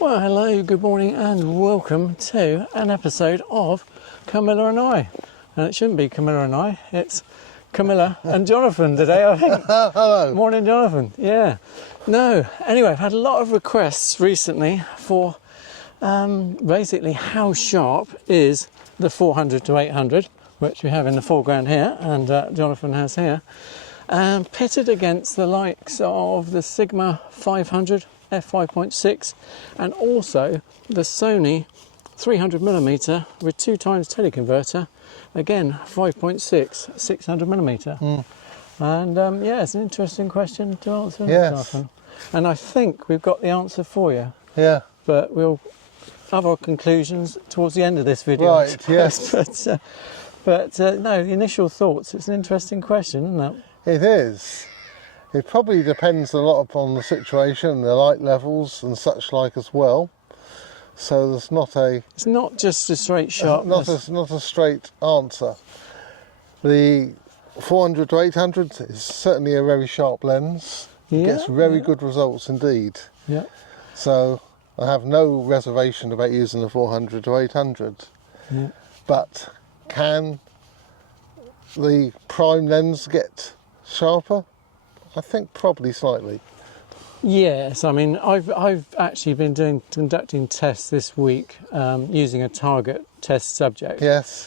Well, hello, good morning, and welcome to an episode of Camilla and I. And it shouldn't be Camilla and I, it's Camilla and Jonathan today, I think. Hello. Morning, Jonathan. Yeah. No, anyway, I've had a lot of requests recently for basically how sharp is the 400-800, which we have in the foreground here, and Jonathan has here, pitted against the likes of the Sigma 500 f5.6 and also the Sony 300mm with 2x teleconverter, again 5.6 600mm. And yeah, it's an interesting question to answer. Yes. And I think we've got the answer for you. Yeah. But we'll have our conclusions towards the end of this video. Right, yes. but no, initial thoughts. It's an interesting question, isn't it? It is. It probably depends a lot upon the situation, the light levels and such like as well. So there's not a... It's not just a straight sharpness. Not a straight answer. The 400-800 is certainly a very sharp lens. It gets very good results indeed. Yeah. So I have no reservation about using the 400-800. Yeah. But can the prime lens get sharper? I think probably slightly. Yes, I mean I've actually been conducting tests this week using a target test subject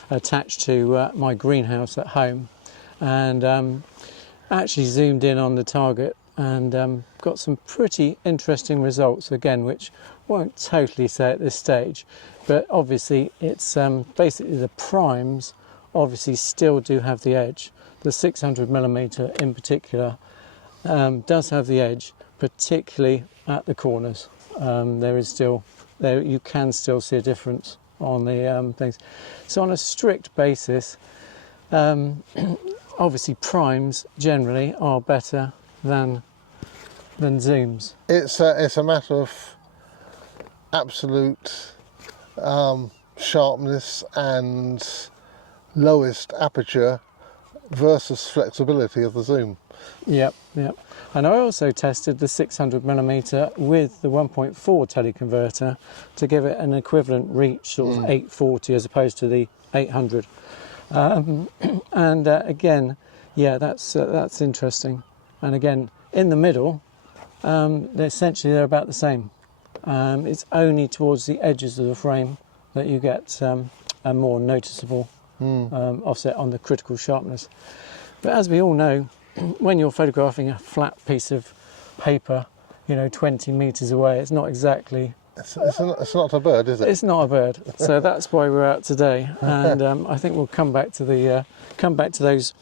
attached to my greenhouse at home, and actually zoomed in on the target and got some pretty interesting results again, which won't totally say at this stage, but obviously it's basically the primes obviously still do have the edge. The 600mm in particular does have the edge, particularly at the corners. There is still, you can still see a difference on the things. So on a strict basis, obviously primes generally are better than zooms. It's a matter of absolute sharpness and lowest aperture versus flexibility of the zoom. Yep. And I also tested the 600mm with the 1.4 teleconverter to give it an equivalent reach, sort of 840 as opposed to the 800. And again, yeah, that's interesting. And again, in the middle, essentially they're about the same. It's only towards the edges of the frame that you get a more noticeable offset on the critical sharpness. But as we all know, when you're photographing a flat piece of paper, 20 metres away, it's not exactly... It's not a bird, is it? It's not a bird. So that's why we're out today, and I think we'll come back to those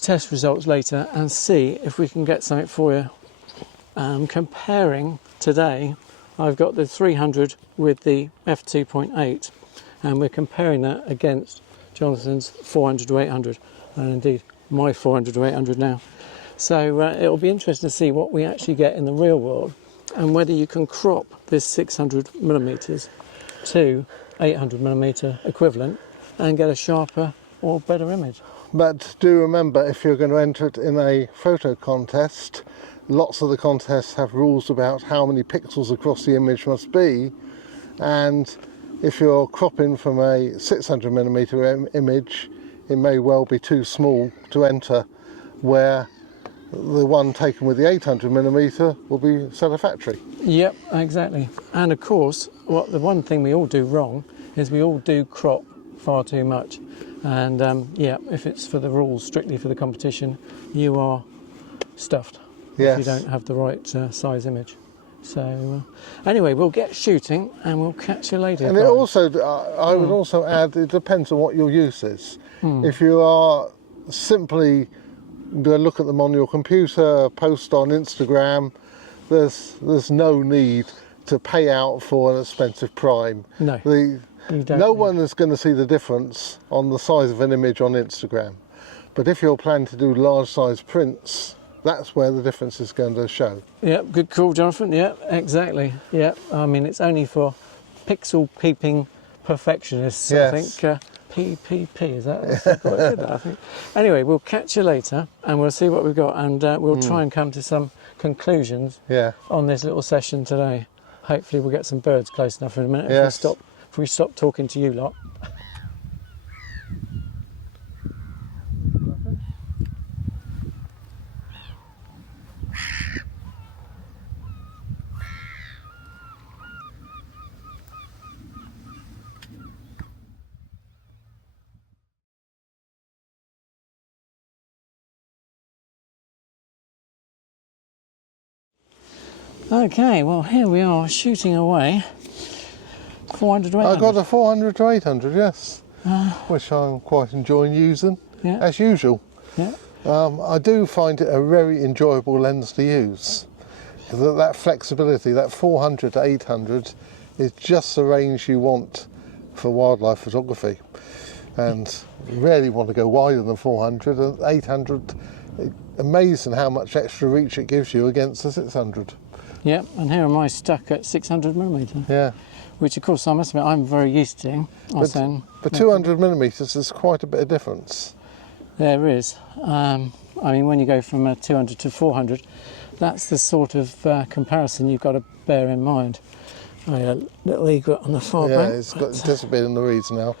test results later and see if we can get something for you. Comparing today, I've got the 300 with the f2.8, and we're comparing that against Jonathan's 400-800, and indeed my 400-800 now. So it'll be interesting to see what we actually get in the real world, and whether you can crop this 600mm to 800mm equivalent and get a sharper or better image. But do remember, if you're going to enter it in a photo contest, lots of the contests have rules about how many pixels across the image must be, and if you're cropping from a 600mm image, it may well be too small to enter, where the one taken with the 800mm will be satisfactory. Yep, exactly. And of course, the one thing we all do wrong is we all do crop far too much. And yeah, if it's for the rules, strictly for the competition, you are stuffed if you don't have the right size image. So anyway, we'll get shooting and we'll catch you later. And it also, I would also add, it depends on what your use is. If you are simply going to look at them on your computer, post on Instagram, there's no need to pay out for an expensive prime. No. No one is going to see the difference on the size of an image on Instagram. But if you're planning to do large size prints, that's where the difference is going to show. Yeah, good call, Jonathan. Yeah, exactly. Yeah, I mean, it's only for pixel peeping perfectionists, yes. I think. PPP, is that? That's quite good, I think. Anyway, we'll catch you later and we'll see what we've got, and we'll try and come to some conclusions on this little session today. hopefully we'll get some birds close enough in a minute if we stop talking to you lot. Okay, well here we are shooting away. 400 to 800. I got a 400 to 800, yes, which I'm quite enjoying using, as usual. Yeah. I do find it a very enjoyable lens to use. That flexibility, that 400 to 800 is just the range you want for wildlife photography. And you rarely want to go wider than 400, and 800, amazing how much extra reach it gives you against the 600. Yeah, and here am I stuck at 600mm. Yeah. Which of course I must admit I'm very used to. But 200mm is quite a bit of difference. There is. I mean, when you go from a 200 to 400, that's the sort of comparison you've got to bear in mind. A little egret on the far bank. Yeah, it's got disappeared in the reeds now.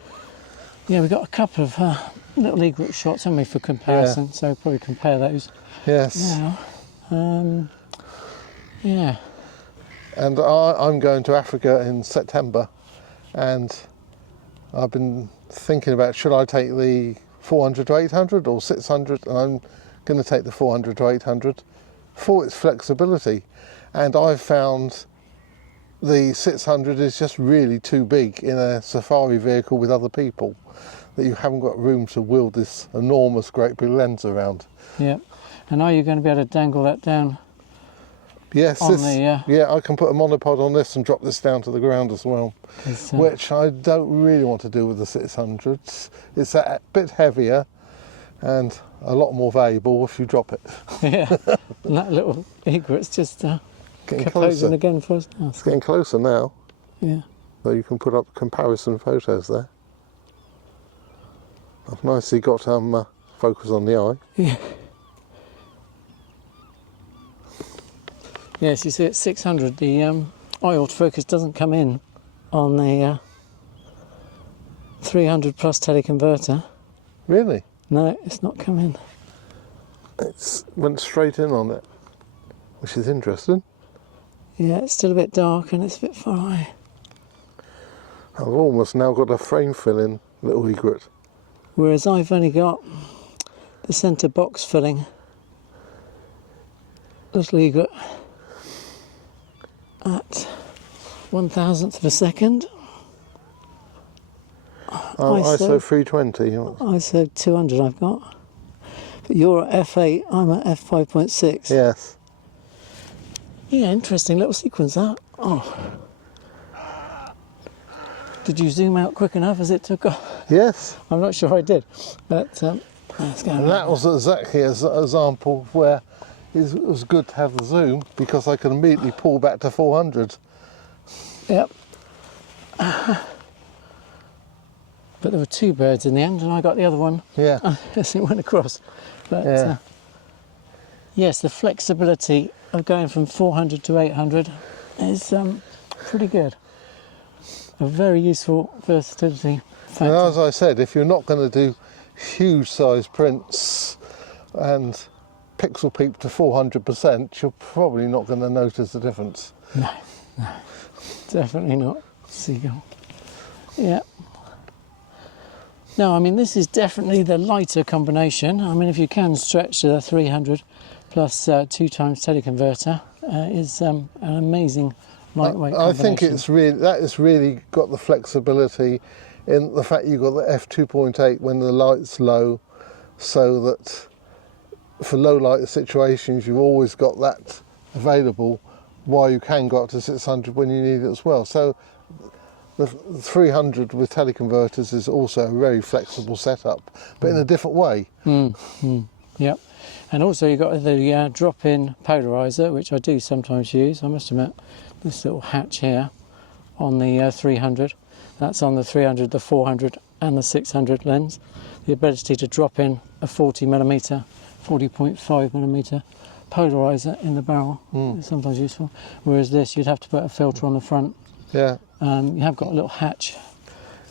Yeah, we've got a couple of little egret shots, haven't we, for comparison, so probably compare those. Yes. Now, yeah. And I'm going to Africa in September, and I've been thinking about should I take the 400 to 800 or 600, and I'm going to take the 400 to 800 for its flexibility. And I've found the 600 is just really too big in a safari vehicle with other people, that you haven't got room to wield this enormous great big lens around. Yeah. And are you going to be able to dangle that down? Yes, yeah, I can put a monopod on this and drop this down to the ground as well, which I don't really want to do with the 600s. It's a bit heavier and a lot more valuable if you drop it. Yeah, and that little egret's just getting closer again for us. It's getting closer now. Yeah. So you can put up comparison photos there. I've nicely got focus on the eye. Yeah. Yes, you see at 600 the eye autofocus doesn't come in on the 300 plus teleconverter. Really? No, it's not come in. It went straight in on it, which is interesting. Yeah, it's still a bit dark and it's a bit far away. I've almost now got a frame filling little egret. Whereas I've only got the centre box filling little egret at 1,000th of a second. ISO 320. ISO 200 I've got. But you're at f8, I'm at f5.6. Yes. Yeah, interesting little sequence that. Oh. Did you zoom out quick enough as it took off? Yes. I'm not sure I did, but let's go. And that was exactly an example where it was good to have the zoom, because I could immediately pull back to 400. Yep. But there were two birds in the end, and I got the other one. Yeah. As it went across. But yeah. Yes, the flexibility of going from 400 to 800 is pretty good. A very useful versatility factor. And as I said, if you're not going to do huge size prints and pixel peep to 400%, you're probably not going to notice the difference. No, definitely not. Seagull. Yeah. No, I mean, this is definitely the lighter combination. I mean, if you can stretch to the 300 plus 2 times teleconverter, is an amazing lightweight combination. I think it's really got the flexibility in the fact you've got the f2.8 when the light's low, so that for low light situations you've always got that available, while you can go up to 600 when you need it as well. So the 300 with teleconverters is also a very flexible setup, but in a different way. Yep. And also you've got the drop-in polarizer, which I do sometimes use. I must admit, this little hatch here on the 300. That's on the 300, the 400 and the 600 lens. The ability to drop in a 40mm, 40.5mm polarizer in the barrel. It's sometimes useful. Whereas this, you'd have to put a filter on the front. Yeah. You have got a little hatch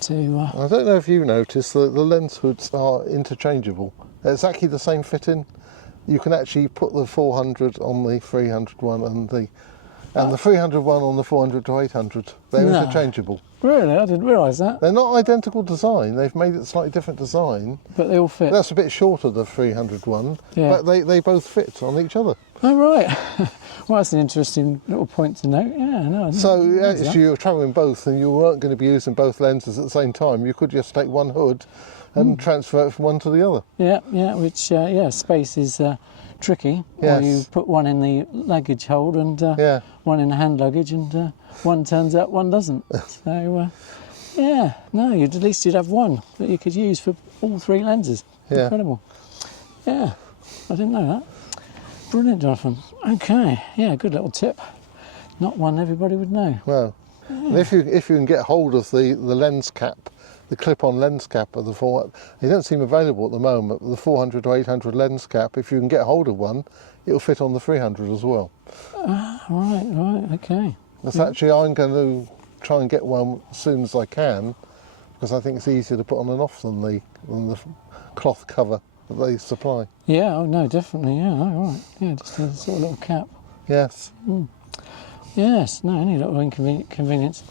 to... I don't know if you noticed that the lens hoods are interchangeable. They're exactly the same fitting. You can actually put the 400 on the 300 one and the 300 one on the 400-800. They're interchangeable. Really? I didn't realise that. They're not identical design. They've made it a slightly different design. But they all fit. That's a bit shorter, the 300 one, yeah. but they both fit on each other. Oh, right. Well, that's an interesting little point to note. Yeah, no. So if you're travelling both and you weren't going to be using both lenses at the same time, you could just take one hood and transfer it from one to the other. Yeah, yeah, which, space is tricky. Yes. Or you put one in the luggage hold and one in the hand luggage, and one turns out one doesn't. So, at least you'd have one that you could use for all three lenses. Yeah. Incredible. Yeah, I didn't know that. Brilliant, Jonathan. Okay, yeah, good little tip. Not one everybody would know. Well, and if you can get hold of the lens cap, the clip-on lens cap of the they don't seem available at the moment. The 400-800 lens cap, if you can get hold of one, it'll fit on the 300 as well. Right, okay. That's actually, I'm going to try and get one as soon as I can, because I think it's easier to put on and off than the cloth cover that they supply. Yeah, oh no, definitely, yeah, oh, right. Yeah, just a sort of little cap. Yes. Yes, no, any little inconvenience.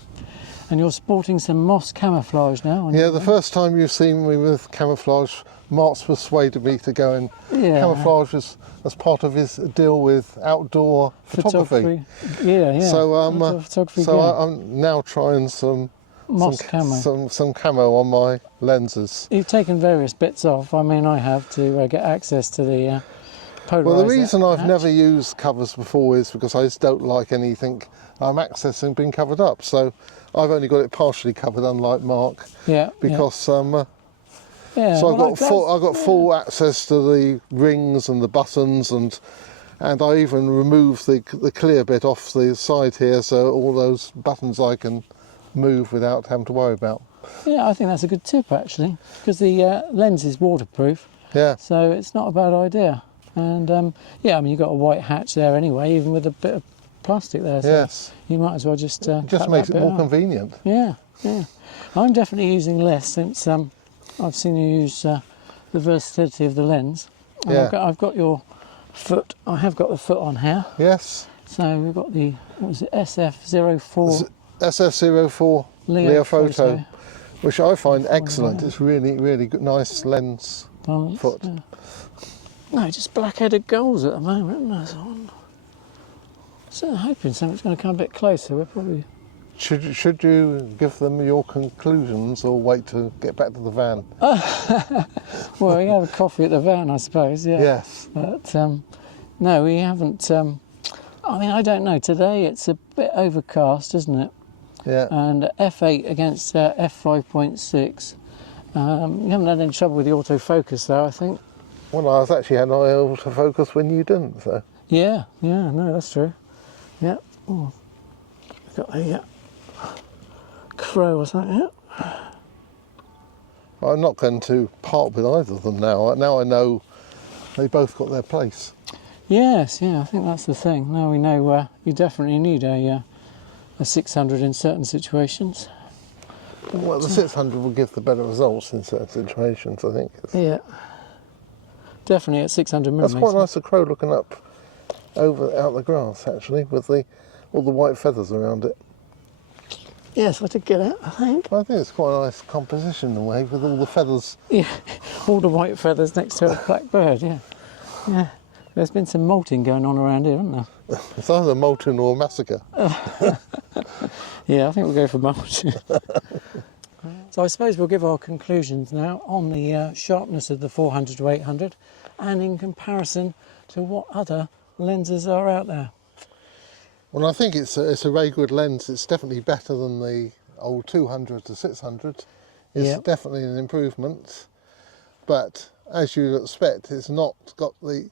And you're sporting some moss camouflage now. Yeah, the first time you've seen me with camouflage, Mark's persuaded me to go in camouflage as part of his deal with outdoor photography. Yeah. So I'm now trying some moss camo. Some camo on my lenses. You've taken various bits off. I mean, I have to get access to the polarizer. Well, the reason I've never used covers before is because I just don't like anything I'm accessing being covered up. So I've only got it partially covered, unlike Mark. Yeah. Because so I've got full access to the rings and the buttons, and I even removed the clear bit off the side here, so all those buttons I can move without having to worry about. Yeah, I think that's a good tip actually, because the lens is waterproof. Yeah. So it's not a bad idea. And I mean, you've got a white hatch there anyway, even with a bit of plastic there. So yes. You might as well just just makes it more convenient. Yeah. I'm definitely using less since I've seen you use the versatility of the lens. And yeah. I've got your foot. I have got the foot on here. Yes. So we've got the SF04. SF04 Leo Photo, which I find excellent. It's really, really good, nice lens foot. Yeah. No, just black-headed gulls at the moment, isn't there? So I'm hoping something's going to come a bit closer. We're probably... Should you give them your conclusions or wait to get back to the van? Well, we have a coffee at the van, I suppose, yeah. Yes. But no, we haven't. I mean, I don't know. Today it's a bit overcast, isn't it? Yeah. And f8 against f5.6. You haven't had any trouble with the autofocus, though, I think. Well, I was actually had my autofocus when you didn't, so. Yeah, no, that's true. Yeah. Oh. Got a crow or something. Yeah. I'm not going to part with either of them now. Now I know they both got their place. Yes, yeah, I think that's the thing. Now we know you definitely need a 600 in certain situations. Well, the 600 will give the better results in certain situations, I think. Yeah. Definitely at 600mm. That's quite nice, a crow looking up out the grass, actually, with all the white feathers around it. Yes, I did get it, I think. I think it's quite a nice composition in a way, with all the feathers. Yeah, all the white feathers next to a black bird, yeah. Yeah, there's been some molting going on around here, hasn't there? It's either molting or massacre. Yeah, I think we'll go for molting. So I suppose we'll give our conclusions now on the sharpness of the 400-800 and in comparison to what other lenses are out there. Well, I think it's a very good lens. It's definitely better than the old 200-600. It's definitely an improvement, but as you'd expect, it's not got the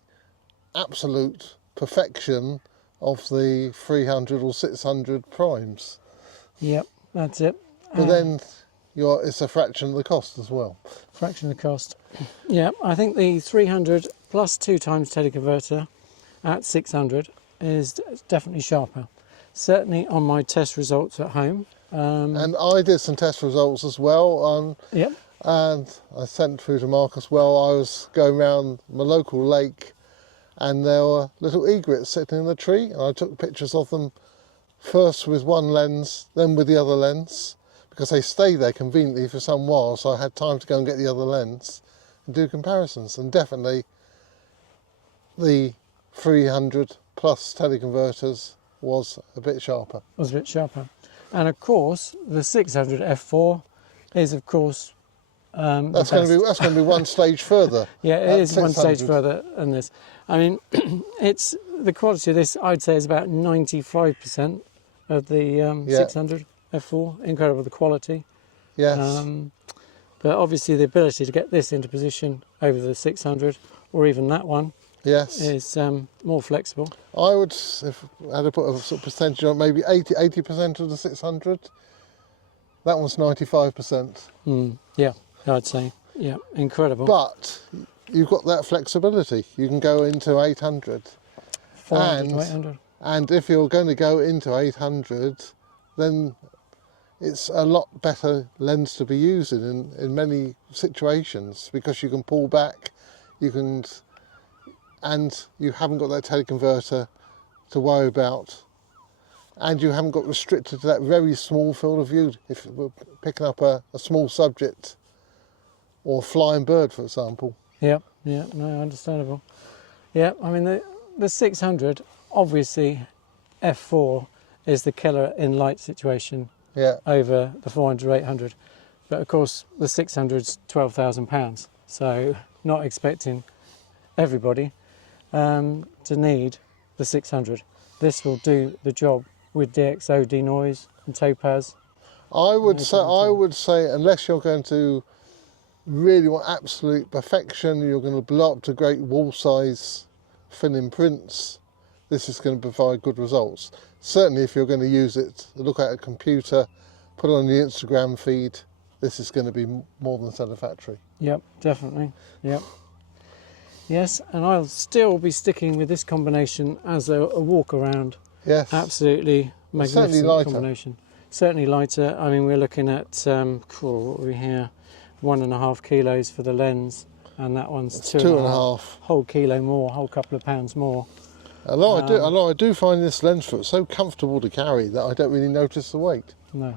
absolute perfection of the 300 or 600 primes. Yep, that's it. But then it's a fraction of the cost as well. Fraction of the cost. Yeah, I think the 300 plus 2x teleconverter at 600 is definitely sharper. Certainly on my test results at home. And I did some test results as well. Yep. And I sent through to Mark as well. I was going around my local lake and there were little egrets sitting in the tree, and I took pictures of them first with one lens, then with the other lens, because they stay there conveniently for some while, so I had time to go and get the other lens and do comparisons. And definitely the 300 plus teleconverters was a bit sharper. Was a bit sharper. And of course, the 600 f4 is, of course, that's going to be one stage further. Yeah, it is 600. One stage further than this. I mean, it's the quality of this, I'd say, is about 95% of the 600 f4. Incredible, the quality. Yes. But obviously the ability to get this into position over the 600 or even that one, yes, is more flexible. I would, if I had to put a sort of percentage on, maybe 80% of the 600. That one's 95%. Yeah, I'd say. Yeah, incredible. But you've got that flexibility. You can go into 800. 400 to 800. And if you're going to go into 800, then it's a lot better lens to be using in many situations, because you can pull back, and you haven't got that teleconverter to worry about, and you haven't got restricted to that very small field of view. If we're picking up a small subject or a flying bird, for example. Yeah, no, understandable. Yeah, I mean the 600, obviously f4 is the killer in light situation. Yeah. Over the 400-800, but of course the 600's £12,000, so not expecting everybody to need the 600. This will do the job with DxO, denoise and topaz. I would say unless you're going to really want absolute perfection, you're going to blow up to great wall size film prints, this is going to provide good results. Certainly if you're going to use it, look at a computer, put it on the Instagram feed, this is going to be more than satisfactory. Yep, definitely. Yep. Yes, and I'll still be sticking with this combination as a walk around. Yes. Absolutely magnificent combination. Certainly lighter. I mean, we're looking at, what are we here? 1.5 kilos for the lens, and that one's two and a half. Whole kilo more, whole couple of pounds more. I do find this lens foot so comfortable to carry that I don't really notice the weight. No.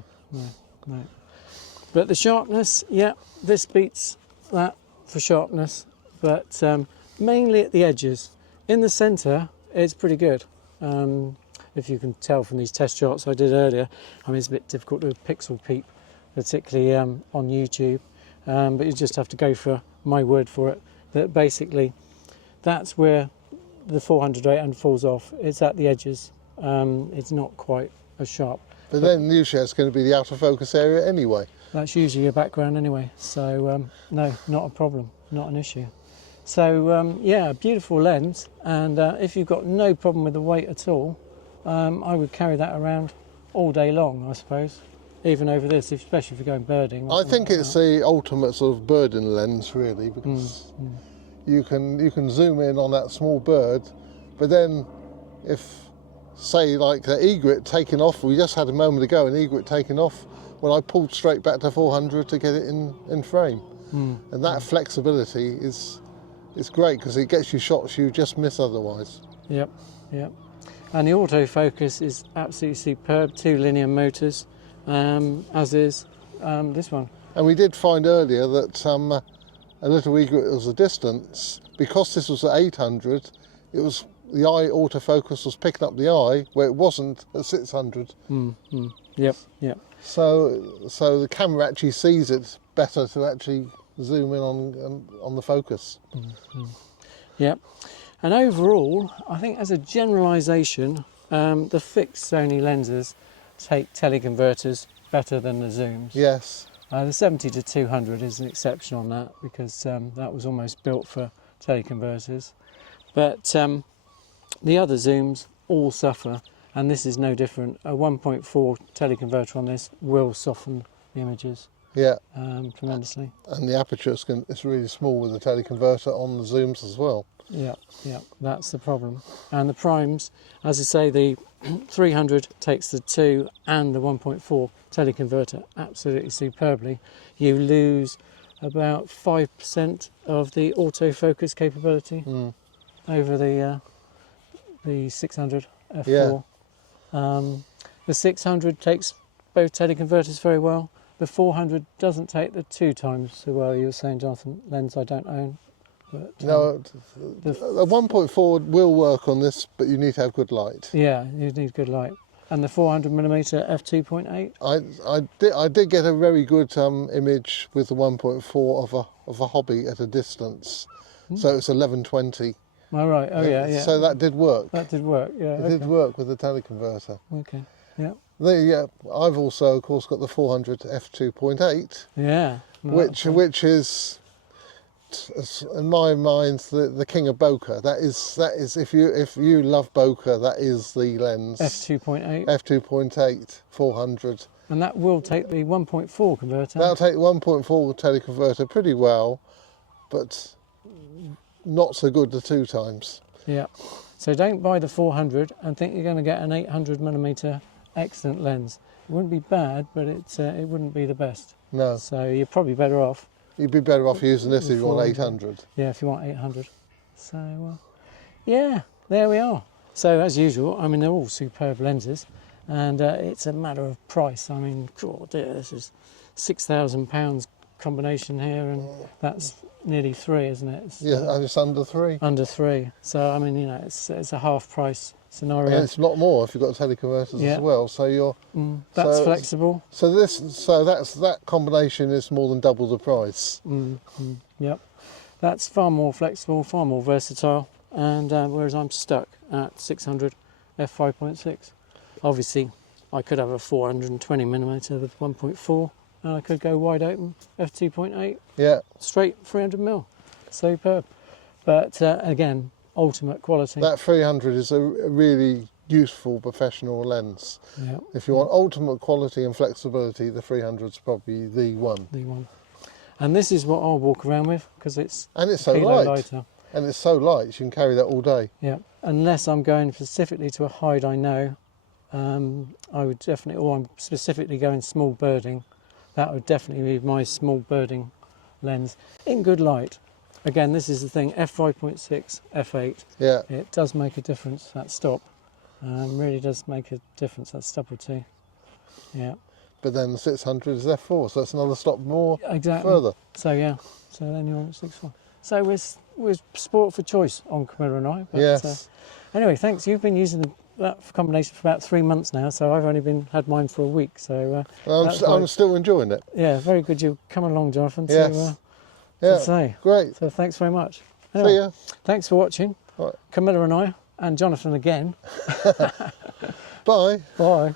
But the sharpness, yeah, this beats that for sharpness, but mainly at the edges. In the centre, it's pretty good. If you can tell from these test shots I did earlier, I mean, it's a bit difficult to pixel peep, particularly on YouTube, but you just have to go for my word for it, that basically that's where the 400-800 falls off. It's at the edges. It's not quite as sharp. But then usually it's going to be the out of focus area anyway. That's usually your background anyway, so no, not a problem, not an issue. So yeah, beautiful lens, and if you've got no problem with the weight at all, I would carry that around all day long, I suppose, even over this, especially if you're going birding. I think it's the ultimate sort of birding lens, really, because you can zoom in on that small bird, but then if, say, like the egret taking off, we just had a moment ago, an egret taking off, when I pulled straight back to 400 to get it in frame. And that flexibility is great, because it gets you shots you just miss otherwise. Yep. And the autofocus is absolutely superb, 2 linear motors, as is this one. And we did find earlier that a little egret was a distance, because this was at 800, it was the eye autofocus was picking up the eye where it wasn't at 600. Yep. So the camera actually sees it better to actually zoom in on the focus. Yep. And overall, I think as a generalisation, the fixed Sony lenses take teleconverters better than the zooms. Yes. The 70-200 is an exception on that, because that was almost built for teleconverters. But the other zooms all suffer, and this is no different. A 1.4 teleconverter on this will soften the images. Yeah. Tremendously. And the aperture is really small with the teleconverter on the zooms as well. Yeah, that's the problem. And the primes, as I say, the 300 takes the 2 and the 1.4 teleconverter absolutely superbly. You lose about 5% of the autofocus capability over the 600 f4. Yeah. The 600 takes both teleconverters very well. The 400 doesn't take the 2 times so well. You were saying, Jonathan, lens I don't own. But, no, the 1.4 will work on this, but you need to have good light. Yeah, you need good light. And the 400mm f2.8? I did get a very good image with the 1.4 of a hobby at a distance. So it's 1120. Oh, right. Oh, yeah. So that did work. That did work, yeah. It did work with the teleconverter. Okay, yeah. I've also, of course, got the 400 f2.8. Yeah. Which is, in my mind, the king of bokeh. That is if you love bokeh, that is the lens. f2.8. f2.8 400. And that will take the 1.4 converter. That'll take the 1.4 teleconverter pretty well, but not so good the 2 times. Yeah. So don't buy the 400 and think you're going to get an 800mm excellent lens. It wouldn't be bad, but it wouldn't be the best. No. So you're probably better off. You'd be better off using this if you want 800. Yeah, if you want 800. So, yeah, there we are. So, as usual, I mean, they're all superb lenses, and it's a matter of price. I mean, oh dear, this is £6,000 combination here, and that's nearly 3, isn't it? And it's under 3. Under 3. So, I mean, you know, it's a half price scenario. And it's a lot more if you've got teleconverters as well. So you're that's flexible. So that combination is more than double the price. Yep, that's far more flexible, far more versatile. And whereas I'm stuck at 600 f5.6. Obviously, I could have a 420mm with 1.4, and I could go wide open f2.8. Yeah. Straight 300mm. Superb. But again, ultimate quality. That 300 is a really useful professional lens. Yep. If you want ultimate quality and flexibility, the 300 is probably the one. The one. And this is what I'll walk around with because it's so light. Lighter. And it's so light, you can carry that all day. Yeah. Unless I'm going specifically to a hide I know, I would definitely, or I'm specifically going small birding, that would definitely be my small birding lens in good light. Again, this is the thing, f5.6, f8, yeah, it does make a difference, that stop. Really does make a difference, that stop or two. Yeah. But then the 600 is f4, so that's another stop more further. So yeah, so then you're on 6.4. So we're sport for choice on Camilla and I. But, yes. Anyway, thanks. You've been using that combination for about 3 months now, so I've only had mine for a week. So I'm still enjoying it. Yeah, very good. You've come along, Jonathan. Yes. To say. Great. So thanks very much. Anyway, see ya. Thanks for watching. Right. Camilla and I, and Jonathan again. Bye. Bye.